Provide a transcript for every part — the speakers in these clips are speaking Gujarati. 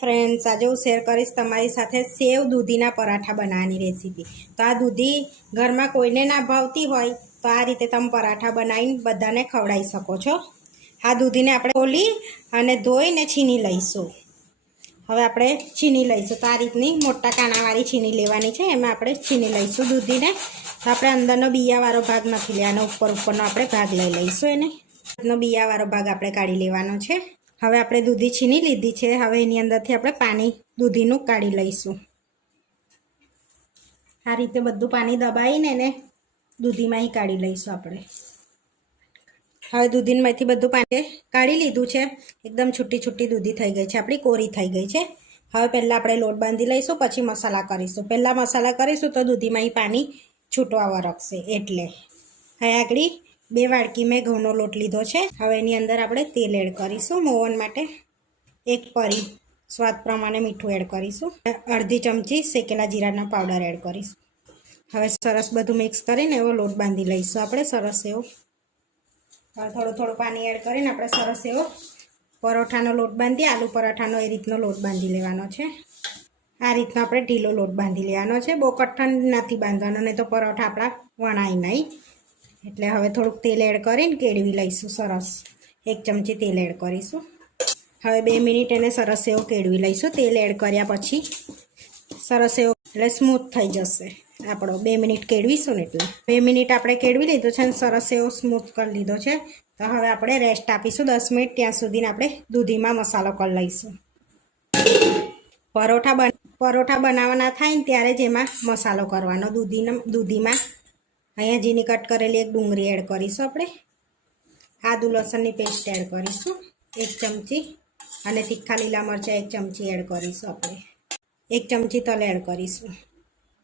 ફ્રેન્ડ્સ આજે હું શેર કરીશ તમારી સાથે સેવ દૂધીના પરાઠા બનાવવાની રેસીપી તો આ દૂધી ઘરમાં કોઈને ના ભાવતી હોય, તો આ રીતે તમે પરાઠા બનાવીને બધાને ખવડાવી શકો છો. આ દૂધીને આપણે ખોલી અને ધોઈને છીની લઈશું. હવે આપણે છીની લઈશું. તો આ રીતની મોટા કાણાવાળી છીની લેવાની છે, એમાં આપણે છીની લઈશું દૂધીને. તો આપણે અંદરનો બિયાવાળો ભાગ નથી લેવાનો, ઉપર ઉપરનો આપણે ભાગ લઈ લઈશું એને. બિયાવાળો ભાગ આપણે કાઢી લેવાનો છે. હવે આપણે દૂધી છીની લીધી છે. હવે એની અંદરથી આપણે પાણી, દૂધીનું કાઢી લઈશું. આ રીતે બધું પાણી દબાવીને એને દૂધીમાંથી કાઢી લઈશું આપણે. હવે દૂધીમાંથી બધું પાણી કાઢી લીધું છે. એકદમ છૂટી છૂટી દૂધી થઈ ગઈ છે. આપણી કોરી થઈ ગઈ છે. હવે પહેલાં આપણે લોટ બાંધી લઈશું, પછી મસાલા કરીશું. પહેલાં મસાલા કરીશું તો દૂધીમાંથી પાણી છૂટવા વરખશે એટલે. હવે આગળ બે વાડકી મેં ઘઉંનો લોટ લીધો છે. હવે એની અંદર આપણે તેલ એડ કરીશું મોવન માટે. એક પરી સ્વાદ પ્રમાણે મીઠું એડ કરીશું. અડધી ચમચી શેકેલા જીરાના પાવડર એડ કરીશું. હવે સરસ બધું મિક્સ કરીને એવો લોટ બાંધી લઈશું આપણે. સરસ એવો. થોડું થોડું પાણી એડ કરીને આપણે સરસ એવો પરોઠાનો લોટ બાંધી, આલુ પરોઠાનો એ રીતનો લોટ બાંધી લેવાનો છે. આ રીતનો આપણે ઢીલો લોટ બાંધી લેવાનો છે. બહુ કઠણ નથી બાંધવાનો, નહીં તો પરોઠા આપણા વણાય નહીં. એટલે હવે થોડુંક તેલ એડ કરીને કેળવી લઈશું, સરસ. એક ચમચી તેલ એડ કરીશું. હવે બે મિનિટ એને સરસ એવો કેળવી લઈશું, તેલ એડ કર્યા પછી. સરસ એવો, એટલે સ્મૂથ થઈ જશે આપણો. બે મિનિટ કેળવીશું ને એટલે. બે મિનિટ આપણે કેળવી લીધું છે અને સરસ એવો સ્મૂથ કરી લીધો છે. તો હવે આપણે રેસ્ટ આપીશું દસ મિનિટ, ત્યાં સુધીને આપણે દૂધીમાં મસાલો કરી લઈશું. પરોઠા બન, પરોઠા બનાવવાના થાય ને ત્યારે જ એમાં મસાલો કરવાનો, દૂધીના, દૂધીમાં. અહીંયા ઝીણી કટ કરેલી એક ડુંગળી એડ કરીશું આપણે. આદુ લસણની પેસ્ટ એડ કરીશું. એક ચમચી અને તીખા લીલા મરચાં એક ચમચી એડ કરીશું આપણે. એક ચમચી તલ એડ કરીશું.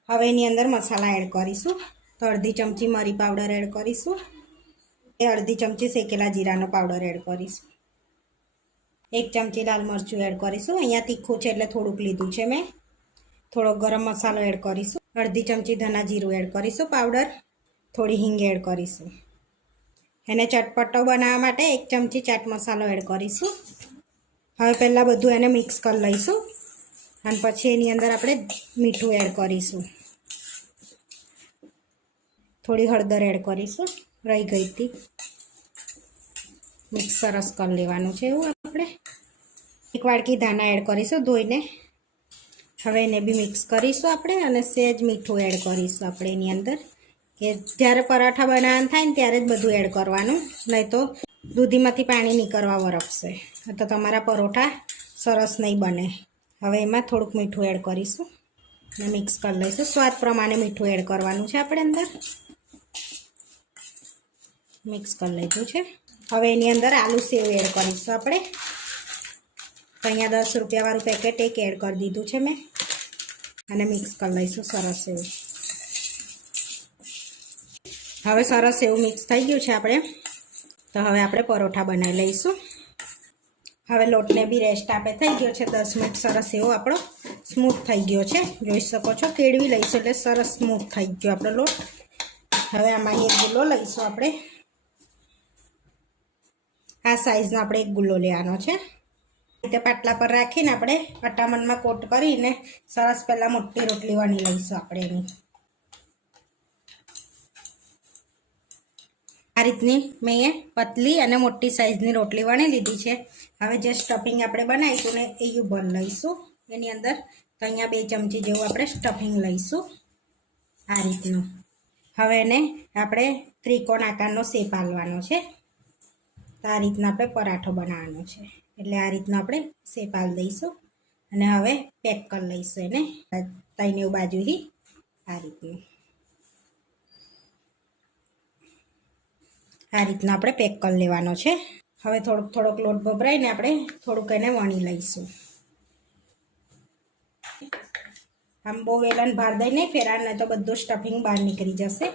હવે એની અંદર મસાલા એડ કરીશું. તો અડધી ચમચી મરી પાવડર એડ કરીશું. એ અડધી ચમચી શેકેલા જીરાનો પાવડર એડ કરીશું. એક ચમચી લાલ મરચું એડ કરીશું. અહીંયા તીખું છે એટલે થોડુંક લીધું છે મેં. થોડો ગરમ મસાલો એડ કરીશું. અડધી ચમચી ધના જીરું એડ કરીશું પાવડર. થોડી હિંગ એડ કરીશું. એને ચટપટો બનાવવા માટે એક ચમચી ચાટ મસાલો એડ કરીશું. હવે પહેલાં બધું એને મિક્સ કરી લઈશું અને પછી એની અંદર આપણે મીઠું એડ કરીશું. થોડી હળદર એડ કરીશું. રહી ગઈ હતી. મિક્સ સરસ કરી લેવાનું છે એવું આપણે. એક વાડકી ધાના એડ કરીશું ધોઈને. હવે એને બી મિક્સ કરીશું આપણે અને સહેજ મીઠું એડ કરીશું આપણે એની અંદર. કે જ્યારે પરાઠા બનાવવાનું થાય ને ત્યારે જ બધું એડ કરવાનું. નહીં તો દૂધીમાંથી પાણી નીકળવા વરપશે. તો તમારા પરોઠા સરસ નહીં બને. હવે એમાં થોડુંક મીઠું એડ કરીશું અને મિક્સ કરી લઈશું. સ્વાદ પ્રમાણે મીઠું એડ કરવાનું છે આપણે અંદર. મિક્સ કરી લીધું છે. હવે એની અંદર આલુ સેવ એડ કરીશું આપણે. તો અહીંયા દસ રૂપિયાવાળું પેકેટ એક એડ કરી દીધું છે મેં. અને મિક્સ કરી લઈશું સરસ એવું. હવે સરસ એવું મિક્સ થઈ ગયું છે આપણે. તો હવે આપણે પરોઠા બનાવી લઈશું. હવે લોટને બી રેસ્ટ આપે. થઈ ગયો છે દસ મિનિટ. સરસ એવો આપણો સ્મૂથ થઈ ગયો છે. જોઈ શકો છો, કેળવી લઈશું એટલે સરસ સ્મૂથ થઈ ગયો આપણો લોટ. હવે આમાં એક ગુલ્લો લઈશું આપણે. આ સાઈઝનો આપણે એક ગુલ્લો લેવાનો છે. રીતે પાટલા પર રાખીને આપણે અટામણમાં કોટ કરીને સરસ પહેલાં મોટી રોટલી વણી લઈશું આપણે એની. આ રીતની મેં પતલી અને મોટી સાઈઝની રોટલી વણી લીધી છે. હવે જે સ્ટફિંગ આપણે બનાવીશું ને એ યુ બન લઈશું. એની અંદર તો અહીંયા બે ચમચી જેવું આપણે સ્ટફિંગ લઈશું. આ રીતનું. હવે એને આપણે ત્રિકોણ આકારનો શેપ આલવાનો છે. તો આ રીતના આપણે પરાઠો બનાવવાનો છે. એટલે આ રીતનો આપણે શેપ આલ દઈશું. અને હવે પેક કરી લઈશું એને. તઈને બાજુથી આ રીતનું. આ રીતના આપણે પેક કરી લેવાનો છે. હવે થોડોક થોડોક લોટ ભભરાઈને આપણે થોડુંક એને વણી લઈશું. આમ બહુ વેલણ ભાર દઈ નહીં ફેરાને તો બધું સ્ટફિંગ બહાર નીકળી જશે.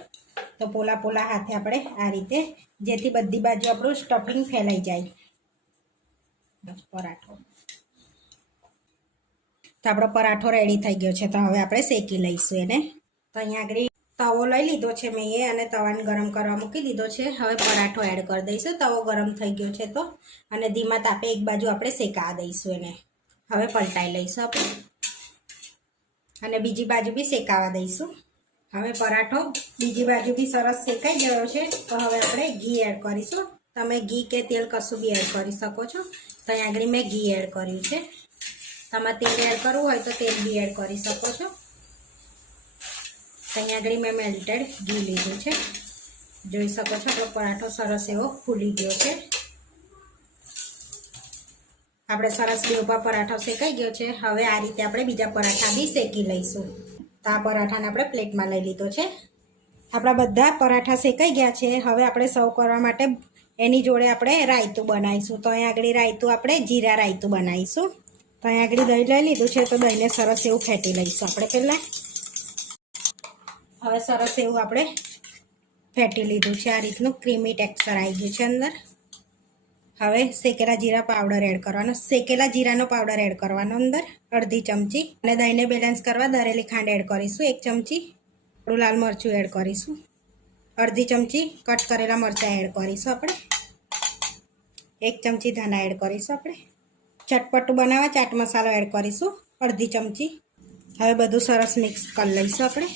તો પોલા પોલા હાથે આપણે આ રીતે, જેથી બધી બાજુ આપણું સ્ટફિંગ ફેલાઈ જાય. પરાઠો. તો આપણો પરાઠો રેડી થઈ ગયો છે. તો હવે આપણે શેકી લઈશું એને. તો અહીંયા આગળ તવો લઈ લીધો છે મેં એ અને તવાને ગરમ કરવા મૂકી દીધો છે. હવે પરાઠો એડ કરી દઈશું. તવો ગરમ થઈ ગયો છે તો. અને ધીમા તાપે એક બાજુ આપણે શેકા દઈશું એને. હવે પલટાઈ લઈશું આપણે. અને બીજી બાજુ બી શેકાવા દઈશું. હવે પરાઠો બીજી બાજુ બી સરસ શેકાઈ ગયો છે. તો હવે આપણે ઘી એડ કરીશું. તમે ઘી કે તેલ કશું બી એડ કરી શકો છો. તો અહીં આગળ મેં ઘી એડ કર્યું છે. તમારે તેલ એડ કરવું હોય તો તેલ બી એડ કરી શકો છો. તો અહીં આગળ મેં મેલ્ટેડ ઘી લીધું છે. જોઈ શકો છો આપણો પરાઠો સરસ એવો ફૂલી ગયો છે. આપણે સરસ બે ઉપર પરાઠો શેકાઈ ગયો છે. હવે આ રીતે આપણે બીજા પરાઠા બી શેકી લઈશું. તો આ પરાઠાને આપણે પ્લેટમાં લઈ લીધો છે. આપણા બધા પરાઠા શેકાઈ ગયા છે. હવે આપણે સર્વ કરવા માટે એની જોડે આપણે રાયતું બનાવીશું. તો અહીંયા આગળ રાયતું આપણે જીરા રાયતું બનાવીશું. તો અહીંયા આગળ દહીં લઈ લીધું છે. તો દહીંને સરસ એવું ફેટી લઈશું આપણે પહેલાં. હવે સરસ એવું આપણે ફેટી લીધું છે. આ રીતનું ક્રીમી ટેક્સચર આવી ગયું છે અંદર. હવે શેકેલા જીરા પાવડર એડ કરવાનો. શેકેલા જીરાનો પાવડર એડ કરવાનો અંદર. અડધી ચમચી. અને દહીંને બેલેન્સ કરવા દરેલી ખાંડ એડ કરીશું. એક ચમચી થોડું લાલ મરચું એડ કરીશું. અડધી ચમચી કટ કરેલા મરચાં એડ કરીશું આપણે. એક ચમચી ધાના એડ કરીશું આપણે. ચટપટું બનાવવા ચાટ મસાલો એડ કરીશું. અડધી ચમચી. હવે બધું સરસ મિક્સ કરી લઈશું આપણે.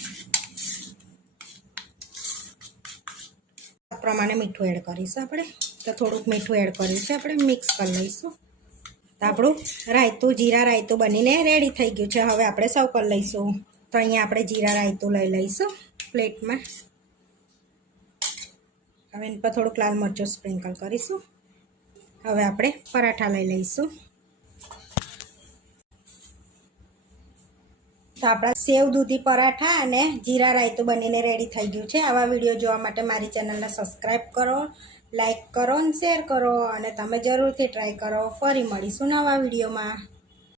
પ્રમાણે મીઠું એડ કરીશું આપણે. તો થોડુંક મીઠું એડ કરીશું આપણે મિક્સ કરી લઈશું. તો આપણું રાયતું, જીરા રાયતું બનીને રેડી થઈ ગયું છે. હવે આપણે સર્વ કરી લઈશું. તો અહીંયા આપણે જીરા રાયતું લઈ લઈશું પ્લેટમાં. હવે એની પર થોડુંક લાલ મરચું સ્પ્રિંકલ કરીશું. હવે આપણે પરાઠા લઈ લઈશું. આપણા સેવ દૂધી પરાઠા અને જીરા રાયતું બનીને રેડી થઈ ગયું છે. આવા વીડિયો જોવા માટે મારી ચેનલને સબસ્ક્રાઈબ કરો લાઈક કરો અને શેર કરો અને તમે જરૂરથી ટ્રાય કરો. ફરી મળીશું નવા વિડીયોમાં.